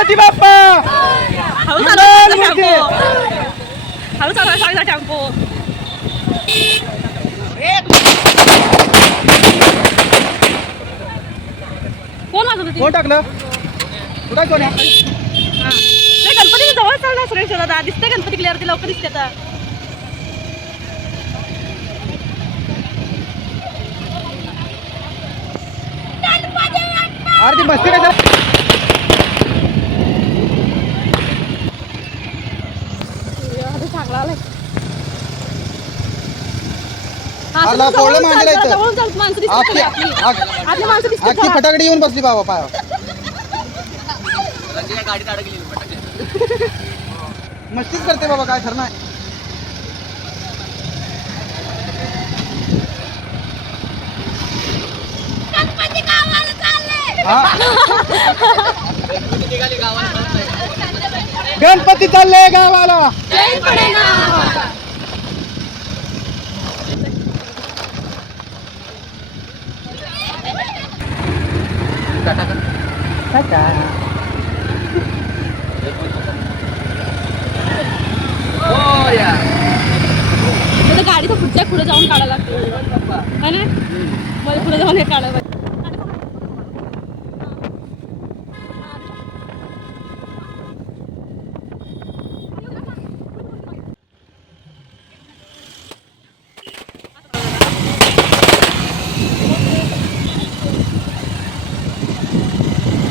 गणपती बाप्पा हळू चालवायचा टेम्पो कोण वाजवत होती कोण टाकलं कुठं कोण गणपती जवळ चालला सुरेश दादा दिसते गणपती क्लिअर ते लवकर दिसते आता. अरे ती मस्ती काय आला, पोळं मांडलं इथं. माणसं दिसतात आखी आपली. आख- आपली माणसं दिसतात आखी का? फटाकडे येऊन बसली बाबा पाया मस्तीच करते बाबा काय खरं नाही हा. गणपती चालले गावाला जय ना आम्हाला. आता गाडी तर पुढच्या पुढे जाऊन काढायला लागते? है ना? मला पुढे जाऊन हे काढायला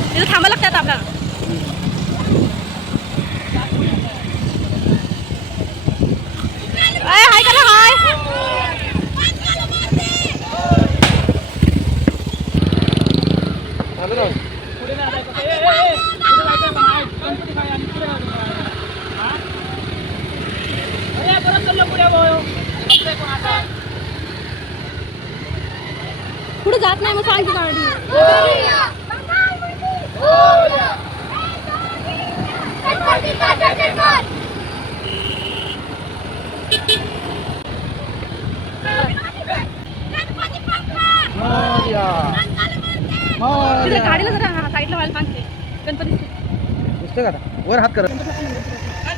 तिथं थांबायला लागतात आपल्याला. पुढे जात नाही मग सांगते गाडी मोरया. तिथे मोरया. गाडीला जरा हा, साईडला व्हायला सांगते गणपती? वर हात करत काय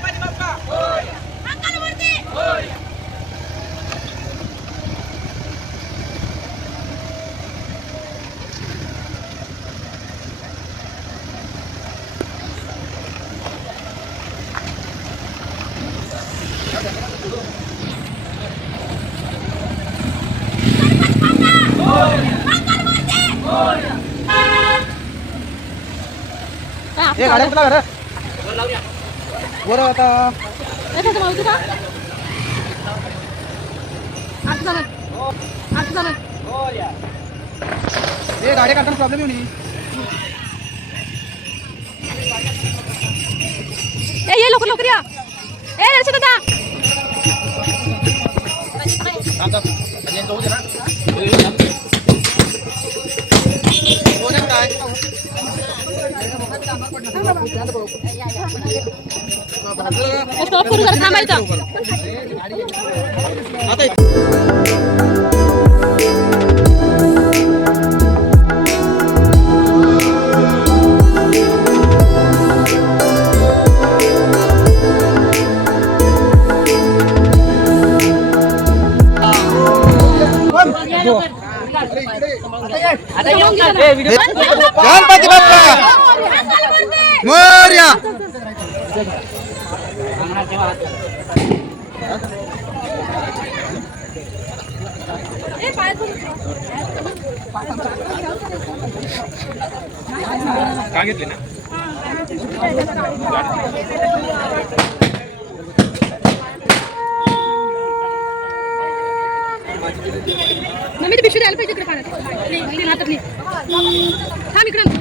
हे गाड्या कुठला घर? वर आता. आठ जण हे. गाड्या काढताना प्रॉब्लेम येऊ नये. ए ये लवकर लवकर या. ए दर्शन दादा स्टॉप करू जरा थांबायचं. आता गणपती बाप्पा मोरया मम्मी ते पिशवी द्यायला पाहिजे इकडे खाण्यात नाही हातात नाही. थांब इकडं.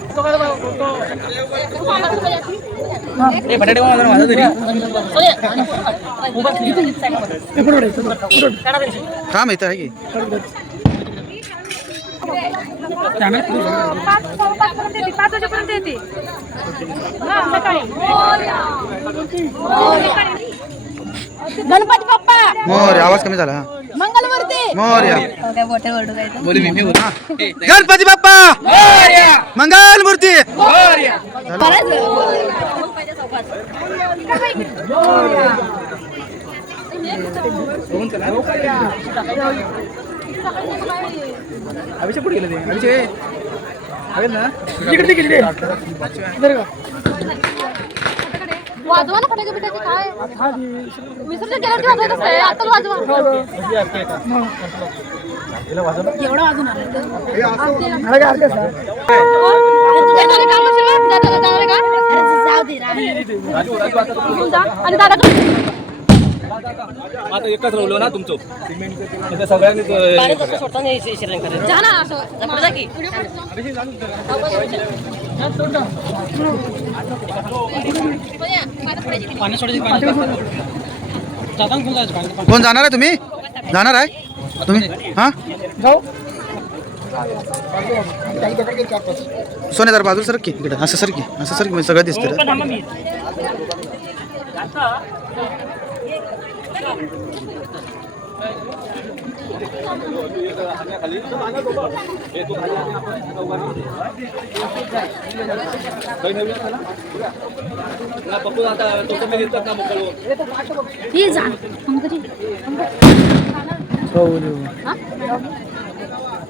काढा मी होती पान थांब इथं आहे की? पाच वाजेपर्यंत येते गणपती बाप्पा। मोर्या आवाज कमी झाला हा। मंगलमूर्ती मोर्या. काय बोटे ओरडू काय गणपती बाप्पा! मंगल मूर्ती! अभिषेक कुठे गेले ते? अभिषेक? आहेत ना? तिकडे तिकडे वाजवा ना फटाके बिटाके काय? विसर्जन केल्यावरती वाजवत असते आता वाजवा. एवढं जा. आणि दादा आता एकच राहिलो ना तुमचं. आता सगळ्यांनी जा ना असं. कोण जाणार आहे तुम्ही? जाणार आहे? तुम्ही? हा? सोने जरा बाजूला सरकी इकडे. असं सरकी असं सरकी म्हणजे सगळं दिसतं ही जा. पंकजी. हा?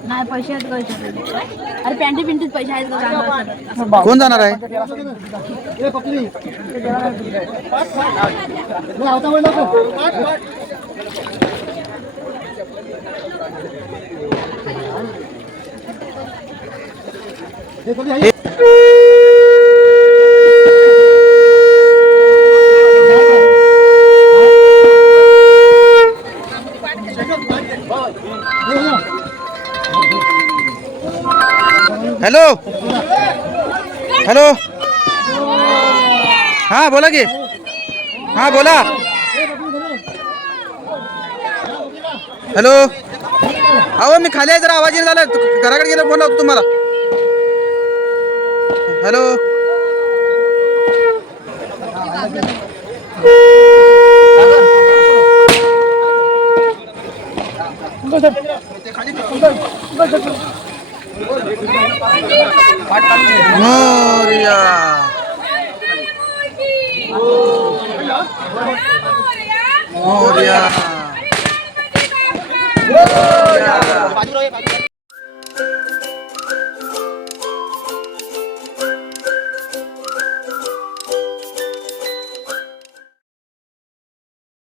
नाही पैसे आहेत का अरे पॅन्टी पिंटीत पैसे आहेत का कोण जाणार आहे? हॅलो. हॅलो. हां बोला की. हां बोला. हॅलो. अहो मी खाली आहे जरा आवाज येईल झाला. घराकडे गेलो फोन लावतो तुम्हाला. हॅलो मोरया मोरया मोरया